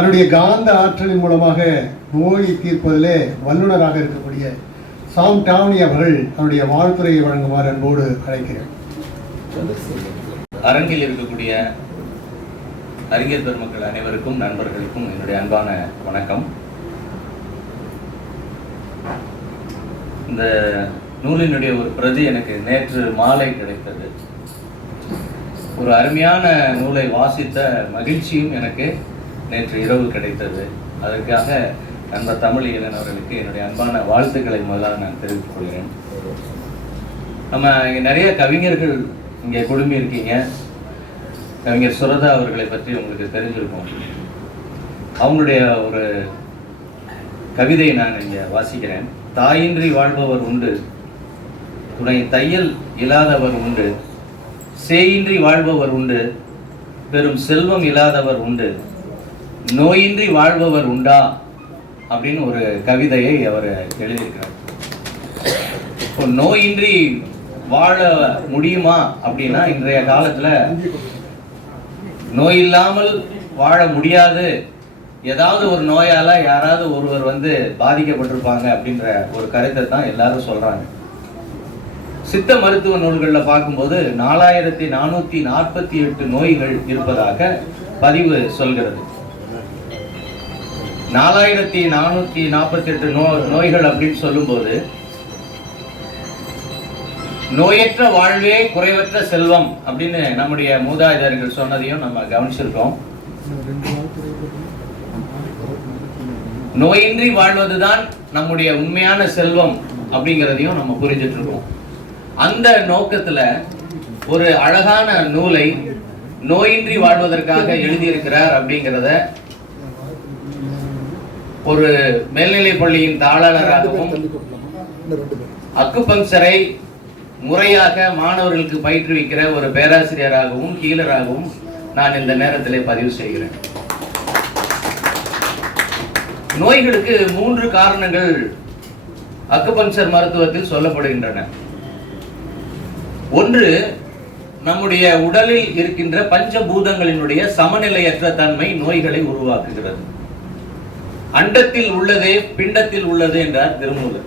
தன்னுடைய காந்த ஆற்றலின் மூலமாக நோயை தீர்ப்பதிலே வல்லுநராக இருக்கக்கூடிய சாம் டாவனி அவர்கள் தன்னுடைய வாழ்த்துறையை வழங்குமாறு அன்போடு அழைக்கிறேன். அரங்கில் இருக்கக்கூடிய அறிஞர் பெருமக்கள் அனைவருக்கும் நண்பர்களுக்கும் என்னுடைய அன்பான வணக்கம். இந்த நூலினுடைய ஒரு பிரதி எனக்கு நேற்று மாலை கிடைத்தது. ஒரு அருமையான நூலை வாசித்த மகிழ்ச்சியும் எனக்கு நேற்று இரவு கிடைத்தது. அதற்காக நண்பர் தமிழியலன் அவர்களுக்கு என்னுடைய அன்பான வாழ்த்துக்களை முதலாக நான் தெரிவித்துக் கொள்கிறேன். நம்ம இங்கே நிறைய கவிஞர்கள் இங்கே குழுமி இருக்கீங்க கவிஞர் சுரதா அவர்களை பற்றி உங்களுக்கு தெரிஞ்சிருக்கும். அவங்களுடைய ஒரு கவிதையை நான் இங்கே வாசிக்கிறேன். தாயின்றி வாழ்பவர் உண்டு துணை தையல் இல்லாதவர் உண்டு. சேயின்றி வாழ்பவர் உண்டு பெரும் செல்வம் இல்லாதவர் உண்டு. நோயின்றி வாழ்பவர் உண்டா? அப்படின்னு ஒரு கவிதையை அவர் எழுதியிருக்கிறார். இப்போ நோயின்றி வாழ முடியுமா அப்படின்னா இன்றைய காலத்துல நோய் இல்லாமல் வாழ முடியாது. ஏதாவது ஒரு நோயால யாராவது ஒருவர் வந்து பாதிக்கப்பட்டிருப்பாங்க அப்படின்ற ஒரு கருத்தை தான் எல்லாரும் சொல்றாங்க. சித்த மருத்துவ நூல்களில் பார்க்கும்போது நாலாயிரத்தி நானூத்தி நாற்பத்தி எட்டு நோய்கள் இருப்பதாக பதிவு சொல்கிறது. நாலாயிரத்தி நானூத்தி நாற்பத்தி எட்டு நோ நோய்கள் அப்படின்னு சொல்லும்போது நோயற்ற வாழ்வே குறைவற்ற செல்வம் அப்படின்னு நம்முடைய மூதாதையர்கள் சொன்னதையும் நம்ம கவனிச்சிருக்கோம். நோயின்றி வாழ்வதுதான் நம்முடைய உண்மையான செல்வம் அப்படிங்கிறதையும் நம்ம புரிஞ்சிட்டு இருக்கோம் அந்த நோக்கத்துல ஒரு அழகான நூலை நோயின்றி வாழ்வதற்காக எழுதியிருக்கிறார் அப்படிங்கிறத ஒரு மேல்நிலைப் பள்ளியின் தாளாளராகவும் அக்குபங்சரை முறையாக மாணவர்களுக்கு பயிற்றுவிக்கிற ஒரு பேராசிரியராகவும் கீழராகவும் நான் இந்த நேரத்திலே பதிவு செய்கிறேன். நோய்களுக்கு மூன்று காரணங்கள் அக்குபங்சர் மருத்துவத்தில் சொல்லப்படுகின்றன. ஒன்று நம்முடைய உடலில் இருக்கின்ற பஞ்சபூதங்களினுடைய சமநிலையற்ற தன்மை நோய்களை உருவாக்குகிறது. அண்டத்தில் உள்ளதே பிண்டத்தில் உள்ளது என்றார் திருமூலர்.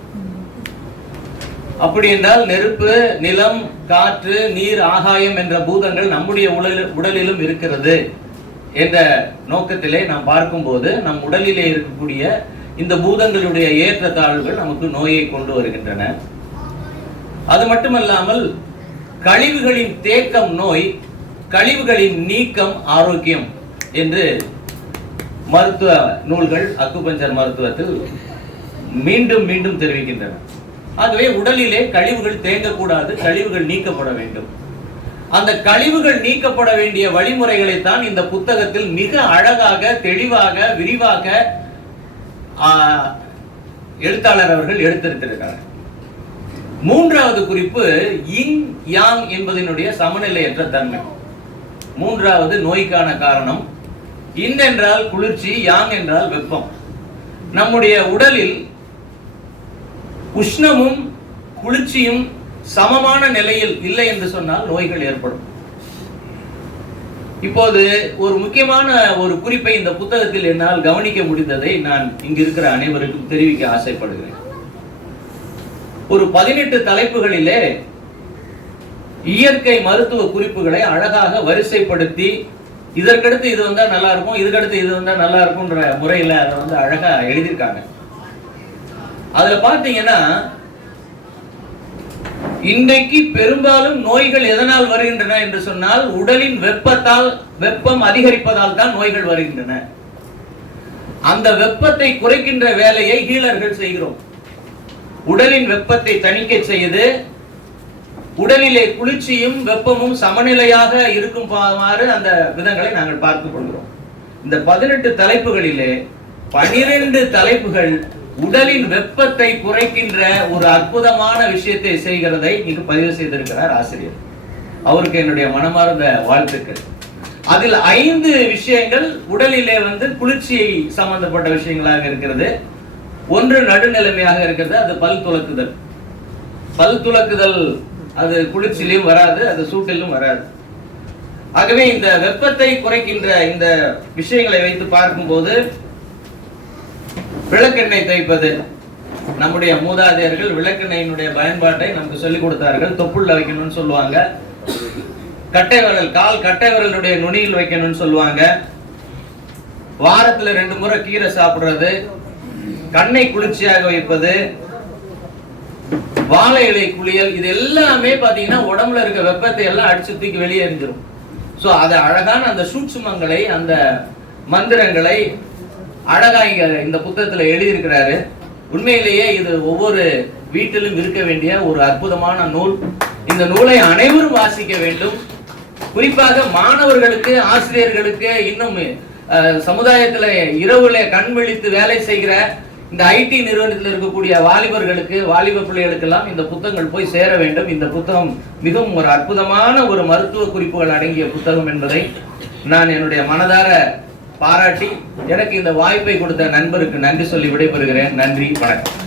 அப்படி என்றால் நெருப்பு நிலம் காற்று நீர் ஆகாயம் என்ற பூதங்கள் நம்முடைய உடலில் உடலிலும் இருக்கிறது என்ற நோக்கத்திலே நாம் பார்க்கும்போது நம் உடலிலே இருக்கக்கூடிய இந்த பூதங்களுடைய ஏற்றத்தாழ்வுகள் நமக்கு நோயை கொண்டு வருகின்றன. அது மட்டுமல்லாமல் கழிவுகளின் தேக்கம் நோய் கழிவுகளின் நீக்கம் ஆரோக்கியம் என்று மருத்துவ நூல்கள் அக்குபஞ்சர் மருத்துவத்தில் மீண்டும் மீண்டும் தெரிவிக்கின்றன. ஆகவே உடலிலே கழிவுகள் தேங்கக்கூடாது கழிவுகள் நீக்கப்பட வேண்டும். அந்த கழிவுகள் நீக்கப்பட வேண்டிய வழிமுறைகளை தான் இந்த புத்தகத்தில் மிக அழகாக தெளிவாக விரிவாக எழுத்தாளர் அவர்கள் எடுத்திருக்கிறார் மூன்றாவது குறிப்பு இங் யாங் என்பதனுடைய சமநிலையற்ற தன்மை. மூன்றாவது நோய்க்கான காரணம் இன் என்றால் குளிர்ச்சி யாங் என்றால் வெப்பம். நம்முடைய உடலில் உஷ்ணமும் குளிர்ச்சியும் சமமான நிலையில் இல்லை என்று சொன்னால் நோய்கள் ஏற்படும். இப்போது ஒரு முக்கியமான ஒரு குறிப்பை இந்த புத்தகத்தில் என்னால் கவனிக்க முடிந்ததை நான் இங்கு இருக்கிற அனைவருக்கும் தெரிவிக்க ஆசைப்படுகிறேன். ஒரு பதினெட்டு தலைப்புகளிலே இயற்கை மருத்துவ குறிப்புகளை அழகாக வரிசைப்படுத்தி இதற்கடுத்து இது வந்தா நல்லா இருக்கும் இதுக்கடுத்து இது வந்தா நல்லா இருக்கும்ன்ற முறையில அதை வந்து அழகா எழுதியிருக்காங்க. அதுல பார்த்தீங்கன்னா இன்றைக்கு பெரும்பாலும் நோய்கள் எதனால் வருகின்றன? என்று சொன்னால் உடலின் வெப்பத்தால் வெப்பம் அதிகரிப்பதால் தான் நோய்கள் வருகின்றன. அந்த வெப்பத்தை குறைக்கின்ற வேலையை ஹீலர்கள் செய்கிறோம். உடலின் வெப்பத்தை தணிக்கை செய்து உடலிலே குளிர்ச்சியும் வெப்பமும் சமநிலையாக இருக்கும் பாமாறு அந்த விதங்களை நாங்கள் பார்த்துக் கொள்கிறோம். இந்த பதினெட்டு தலைப்புகளிலே பனிரெண்டு தலைப்புகள் உடலின் வெப்பத்தை குறைக்கின்ற ஒரு அற்புதமான விஷயத்தை செய்கிறதை இங்கு பதிவு செய்திருக்கிறார் ஆசிரியர். அவருக்கு என்னுடைய மனமார்ந்த வாழ்த்துக்கள். அதில் ஐந்து விஷயங்கள் உடலிலே வந்து குளிர்ச்சியை சம்பந்தப்பட்ட விஷயங்களாக இருக்கிறது. ஒன்று நடுநிலைமையாக இருக்கிறது அது பல் துலக்குதல் பல் துலக்குதல் அது குளிர்ச்சியிலும் வராது அது சூட்டிலும் வராது. ஆகவே இந்த வெப்பத்தை குறைக்கின்ற இந்த விஷயங்களை வைத்து பார்க்கும்போது விளக்கெண்ணெய் தேய்ப்பது நம்முடைய மூதாதையர்கள் விளக்கெண்ணெயினுடைய பயன்பாட்டை நமக்கு சொல்லிக் கொடுத்தார்கள். தொப்புள்ள வைக்கணும்னு சொல்லுவாங்க. கட்டை விரல் கால் கட்டை விரலுடைய நுனியில் வைக்கணும்னு சொல்லுவாங்க. வாரத்துல ரெண்டு முறை கீரை சாப்பிடுறது கண்ணை குளிர்ச்சியாக வைப்பது வாழை இலை குளியல் இது எல்லாமே பார்த்தீங்கன்னா உடம்புல இருக்க வெப்பத்தை எல்லாம் அடிச்சு தூக்கி வெளியே எரிஞ்சிரும் ஸோ அதை அழகான அந்த சூட்சுமங்களை அந்த மந்திரங்களை அழகா இங்க இந்த புத்தகத்துல எழுதியிருக்கிறாரு. உண்மையிலேயே இது ஒவ்வொரு வீட்டிலும் இருக்க வேண்டிய ஒரு அற்புதமான நூல். இந்த நூலை அனைவரும் வாசிக்க வேண்டும். குறிப்பாக மாணவர்களுக்கு ஆசிரியர்களுக்கு இன்னும் சமுதாயத்தில் சமுதாயத்துல இரவுல கண் விழித்து வேலை செய்கிற இந்த ஐடி நிறுவனத்தில் இருக்கக்கூடிய வாலிபர்களுக்கு வாலிப பிள்ளைகளுக்கெல்லாம் இந்த புத்தகங்கள் போய் சேர வேண்டும். இந்த புத்தகம் மிகவும் ஒரு அற்புதமான ஒரு மருத்துவ குறிப்புகள் அடங்கிய புத்தகம் என்பதை நான் என்னுடைய மனதார பாராட்டி எனக்கு இந்த வாய்ப்பை கொடுத்த நண்பருக்கு நன்றி சொல்லி விடைபெறுகிறேன். நன்றி வணக்கம்.